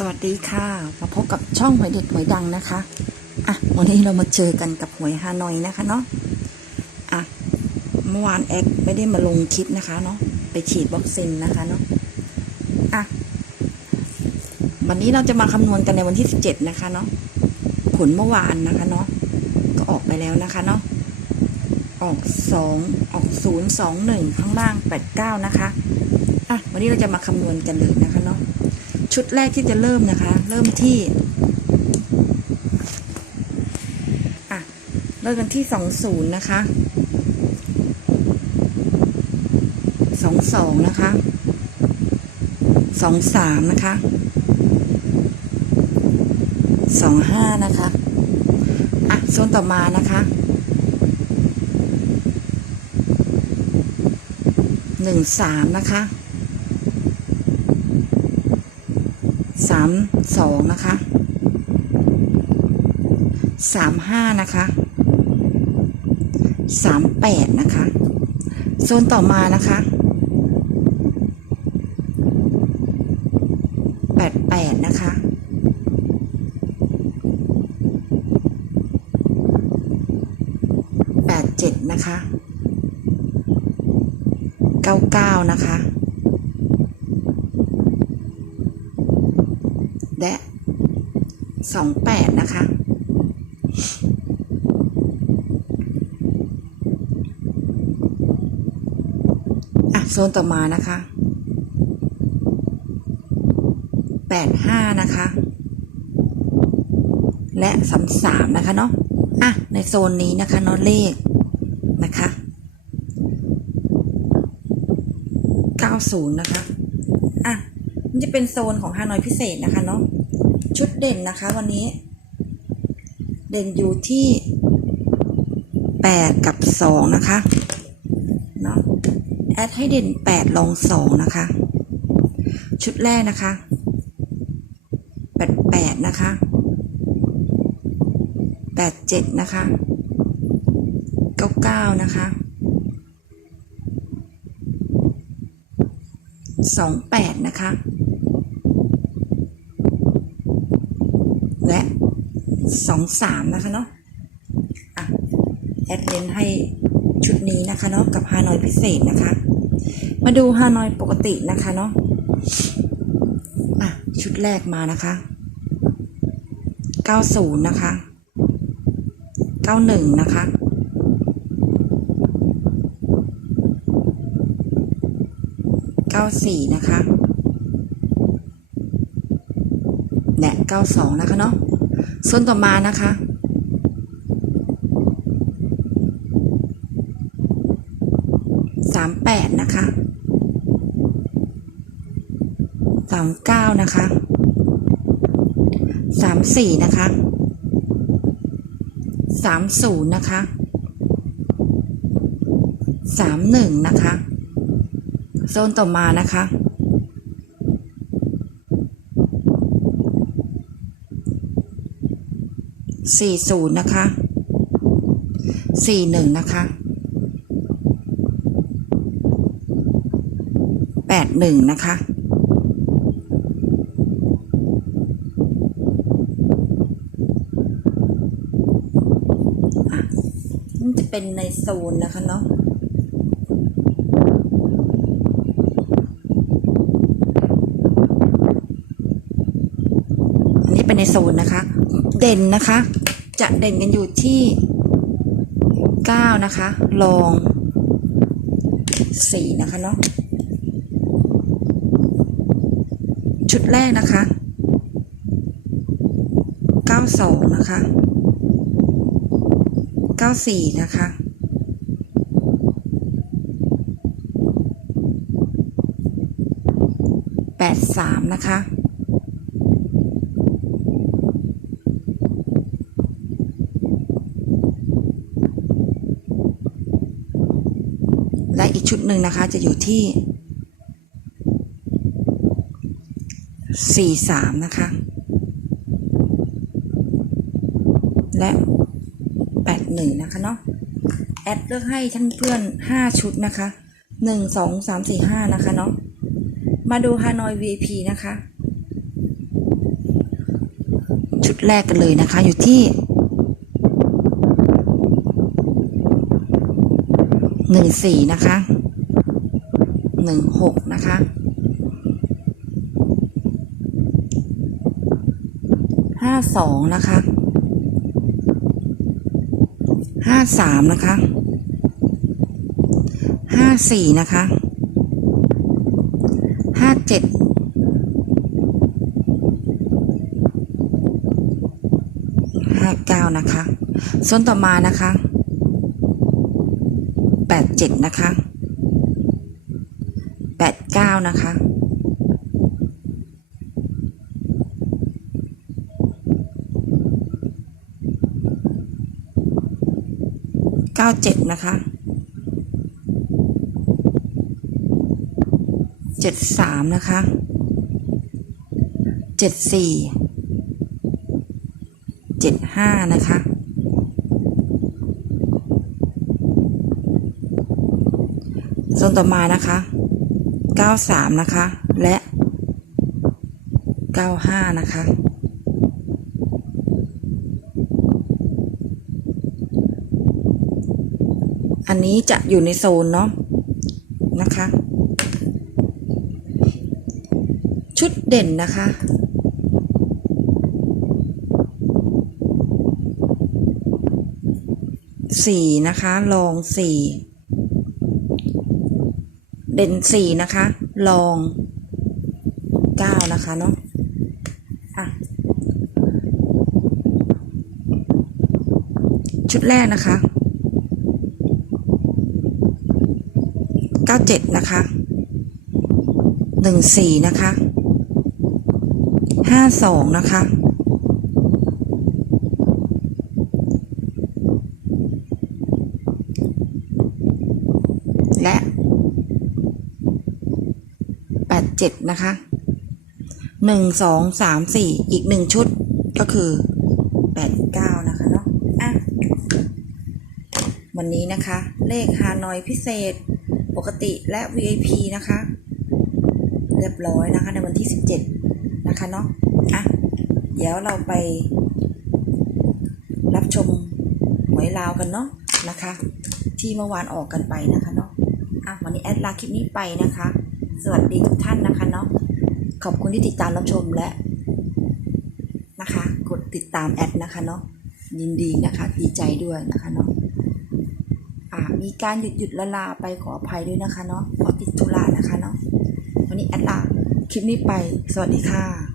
สวัสดีค่ะ มาพบกับช่องหวยเด็ดหวยดังนะคะ อะ วันนี้เรามาเจอกันกับหวยฮานอยนะคะเนาะ อะ เมื่อวานแอดไม่ได้มาลงคลิปนะคะเนาะ ไปฉีดวัคซีนนะคะเนาะ อะ วันนี้เราจะมาคำนวณกันในวันที่17นะคะเนาะ ผลเมื่อวานนะคะเนาะ ก็ออกไปแล้วนะคะเนาะ ออกสองออกศูนย์สองหนึ่งข้างล่างแปดเก้านะคะ อะ วันนี้เราจะมาคำนวณกันเลยนะคะ ชุดแรกที่จะเริ่มนะคะ เริ่มที่อะเริ่มกันที่สองศูนย์นะคะสองสองนะคะสองสามนะคะสองห้านะคะอะโซนต่อมานะคะหนึ่งสามนะคะามสองนะคะสามห้านะคะสามแปดนะคะโซนต่อมานะคะแปดแปดนะคะแปดเจ็ดนะคะเก้าเก้านะคะ และสองแปดนะคะ อะ โซนต่อมานะคะแปดห้านะคะ และสามสามนะคะเนาะ อะ ในโซนนี้นะคะเนาะเลขนะคะเก้าศูนย์นะคะ นจะเป็นโซนของฮานอยพิเศษนะคะเนาะชุดเด่นนะคะวันนี้ เด่นอยู่ที่แปดกับสองนะคะเนาะแอดให้เด่นแปดลองสองนะคะ ชุดแรกนะคะแปดแปดนะคะแปดเจ็ดนะคะเก้าเก้านะคะสองแปดนะคะ และสองสามนะคะเนาะอะแอดเลนให้ชุดนี้นะคะเนาะกับฮานอยพิเศษนะคะ มาดูฮานอยปกตินะคะเนาะอะชุดแรกมานะคะเก้าศูนย์นะคะเก้าหนึ่งนะคะเก้าสี่นะคะ และเก้าสองนะคะเนาะส่วนต่อมานะคะ สามแปดนะคะสามเก้านะคะสามสี่นะคะสามศูนย์นะคะสามหนึ่งนะคะ โซนต่อมานะคะ สี่ศูนย์นะคะสี่หนึ่งนะคะแปดหนึ่งนะคะมันจะเป็นในโซนนะคะเนาะ อันนี้เป็นในโซนนะคะ เด่นนะคะ จะเด่นกันอยู่ที่เก้านะคะลองสี่นะคะเนาะชุดแรกนะคะเก้าสองนะคะเก้าสี่นะคะแปดสามนะคะ และอีก ชุดหนึ่งนะคะจะอยู่ที่สี่สามนะคะ และแปดหนึ่งนะคะเนาะ แอดเลือกให้ท่านเพื่อนห้าชุดนะคะหนึ่งสองสามสี่ห้านะคะเนาะ มาดูฮานอย VIP นะคะ ชุดแรกกันเลยนะคะอยู่ที่หนึ่งสี่นะคะ หนึ่งหกนะคะ ห้าสองนะคะ ห้าสามนะคะ ห้าสี่นะคะ ห้าเจ็ดห้าเก้านะคะ ส่วนต่อมานะคะแปดเจ็ดนะคะ แปดเก้านะคะ เก้าเจ็ดนะคะเจ็ดสามนะคะเจ็ดสี่เจ็ดห้านะคะส่วนต่อมานะคะ เก้าสามนะคะ และเก้าห้านะคะ อันนี้จะอยู่ในโซนเนาะนะคะ ชุดเด่นนะคะสี่นะคะ ลองสี่ เด่นสี่นะคะ ลองเก้านะคะเนาะอะชุดแรกนะคะเก้าเจ็ดนะคะหนึ่งสี่นะคะห้าสองนะคะและ แปดเจ็ดนะคะหนึ่งสองสามสี่อีกหนึ่งชุดก็คือแปดเก้านะคะเนาะอะวันนี้นะคะ เลขฮานอยพิเศษปกติและ VIP นะคะ เรียบร้อยนะคะในวันที่ 17 นะคะเนาะอะเดี๋ยวเราไป รับชมหวยลาวกันเนาะนะคะ ที่เมื่อวานออกกันไปนะคะเนาะอะวันนี้แอดลาคลิปนี้ไปนะคะ สวัสดีทุกท่านนะคะเนาะขอบคุณที่ติดตามรับชมและนะคะ กดติดตามแอดนะคะเนาะยินดีนะคะดีใจด้วยนะคะเนาะะมีการหยุดหยุดละลาไปขออภัยด้วยนะคะเนาะขอติดธุระนะคะเนาะวันนี้แอดลาคลิปนี้ไป สวัสดีค่ะ